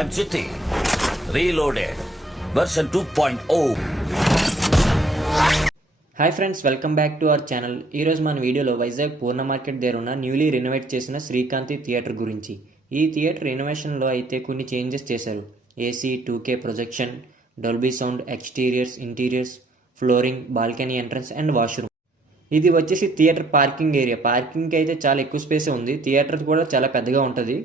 I'm Chitti. Reloaded. Version 2.0. Hi friends, welcome back to our channel. ఈరోజు మన వీడియోలో వైజాగ్ పూర్ణ market దగ్గర ఉన్న న్యూలీ రెనోవేట్ చేసిన శ్రీకాంతి థియేటర్ గురించి. ఈ థియేటర్ రెనోవేషన్లో అయితే కొన్ని చేంజెస్ చేశారు. AC, 2K projection, Dolby sound, exteriors, interiors, flooring, balcony entrance and washroom. ఇది వచ్చేసి థియేటర్ పార్కింగ్ ఏరియా. పార్కింగ్కి అయితే చాలా ఎక్కువ స్పేస్ ఉంది. థియేటర్ కూడా చాలా పెద్దగా ఉంటుంది.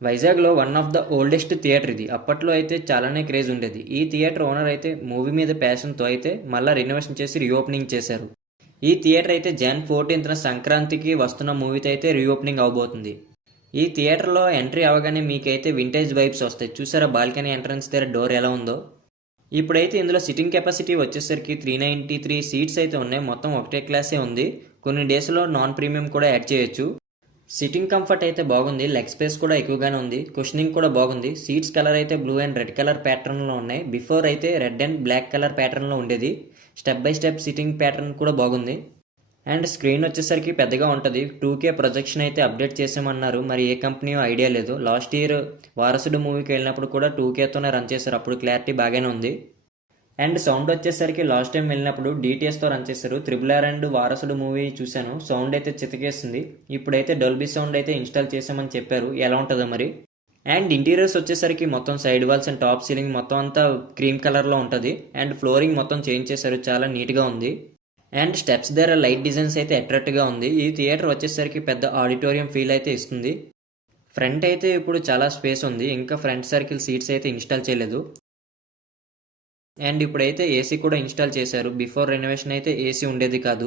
వైజాగ్లో one of the oldest theatre ఇది. అప్పట్లో అయితే చాలానే క్రేజ్ ఉండేది. ఈ థియేటర్ ఓనర్ అయితే మూవీ మీద ప్యాషన్తో అయితే మళ్ళీ రెనోవేషన్ చేసి రీఓపెనింగ్ చేశారు. ఈ థియేటర్ అయితే Jan 14th సంక్రాంతికి వస్తున్న మూవీతో అయితే రీఓపెనింగ్ అవబోతుంది. ఈ థియేటర్లో ఎంట్రీ అవగానే మీకైతే వింటేజ్ వైబ్స్ వస్తాయి. చూసారా బాల్కనీ ఎంట్రన్స్ దగ్గర డోర్ ఎలా ఉందో. ఇప్పుడైతే ఇందులో సిట్టింగ్ కెపాసిటీ వచ్చేసరికి 393 సీట్స్ అయితే ఉన్నాయి. మొత్తం ఒకటే క్లాసే ఉంది. కొన్ని డేస్లో నాన్ ప్రీమియం కూడా యాడ్ చేయొచ్చు. సిట్టింగ్ కంఫర్ట్ అయితే బాగుంది. లెగ్ స్పేస్ కూడా ఎక్కువగానే ఉంది. కుషనింగ్ కూడా బాగుంది. సీట్స్ కలర్ అయితే బ్లూ అండ్ రెడ్ కలర్ ప్యాటర్న్లో ఉన్నాయి. బిఫోర్ అయితే రెడ్ అండ్ బ్లాక్ కలర్ ప్యాటర్న్లో ఉండేది. Step by step sitting pattern కూడా బాగుంది. అండ్ స్క్రీన్ వచ్చేసరికి పెద్దగా ఉంటుంది. 2K ప్రొజెక్షన్ అయితే అప్డేట్ చేసామన్నారు. మరి ఏ కంపెనీయో ఐడియా లేదు. లాస్ట్ ఇయర్ వారసుడు మూవీకి వెళ్ళినప్పుడు కూడా 2Kతోనే రన్ చేశారు. అప్పుడు క్లారిటీ బాగానే ఉంది. అండ్ సౌండ్ వచ్చేసరికి లాస్ట్ టైం వెళ్ళినప్పుడు DTSతో రన్ చేశారు. RRR అండ్ వారసుడు మూవీ చూశాను. సౌండ్ అయితే చితకేస్తుంది. ఇప్పుడైతే డోల్బీ సౌండ్ అయితే ఇన్స్టాల్ చేసామని చెప్పారు. ఎలా ఉంటుందో మరి. అండ్ ఇంటీరియర్స్ వచ్చేసరికి మొత్తం side walls and top ceiling మొత్తం అంతా క్రీమ్ కలర్లో ఉంటుంది. అండ్ ఫ్లోరింగ్ మొత్తం చేంజ్ చేశారు. చాలా నీట్గా ఉంది. అండ్ స్టెప్స్ దగ్గర లైట్ డిజైన్స్ అయితే అట్రాక్ట్గా ఉంది. ఈ థియేటర్ వచ్చేసరికి పెద్ద ఆడిటోరియం ఫీల్ అయితే ఇస్తుంది. ఫ్రంట్ అయితే ఇప్పుడు చాలా స్పేస్ ఉంది. ఇంకా ఫ్రంట్ సర్కిల్ సీట్స్ అయితే ఇన్స్టాల్ చేయలేదు. అండ్ ఇప్పుడైతే ఏసీ కూడా ఇన్స్టాల్ చేశారు. బిఫోర్ రెనోవేషన్ అయితే ఏసీ ఉండేది కాదు.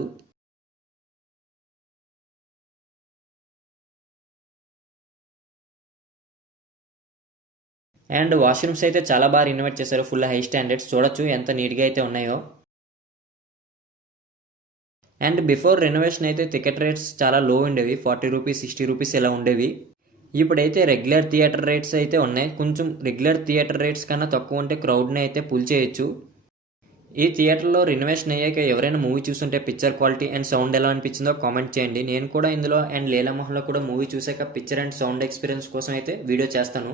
అండ్ వాష్రూమ్స్ అయితే చాలా బాగా రెనోవేట్ చేశారు. Full high standards. చూడొచ్చు ఎంత నీట్గా అయితే ఉన్నాయో. అండ్ బిఫోర్ రెనోవేషన్ అయితే టికెట్ రేట్స్ చాలా లో ఉండేవి. 40 రూపీస్, 60 రూపీస్ ఇలా ఉండేవి. ఇప్పుడైతే రెగ్యులర్ థియేటర్ రేట్స్ అయితే ఉన్నాయి. కొంచెం రెగ్యులర్ థియేటర్ రేట్స్ కన్నా తక్కువ ఉంటే క్రౌడ్ని అయితే పుల్ చేయొచ్చు. ఈ థియేటర్లో రెనోవేషన్ అయ్యాక ఎవరైనా మూవీ చూస్తుంటే పిక్చర్ క్వాలిటీ అండ్ సౌండ్ ఎలా అనిపించిందో కామెంట్ చేయండి. నేను కూడా ఇందులో అండ్ లీలామహల్లో కూడా మూవీ చూసాక పిక్చర్ అండ్ సౌండ్ ఎక్స్పీరియన్స్ కోసం అయితే వీడియో చేస్తాను.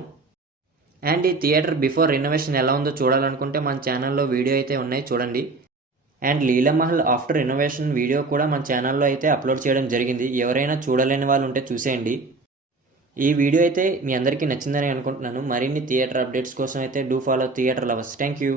అండ్ ఈ థియేటర్ బిఫోర్ రెనోవేషన్ ఎలా ఉందో చూడాలనుకుంటే మన ఛానల్లో వీడియో అయితే ఉన్నాయి, చూడండి. And Leela Mahal after renovation video కూడా మన ఛానల్లో అయితే అప్లోడ్ చేయడం జరిగింది. ఎవరైనా చూడలేని వాళ్ళు ఉంటే చూసేయండి. ఈ వీడియో అయితే మీ అందరికీ నచ్చిందని అనుకుంటున్నాను. మరిన్ని థియేటర్ అప్డేట్స్ కోసం అయితే do follow theatre lovers. Thank you.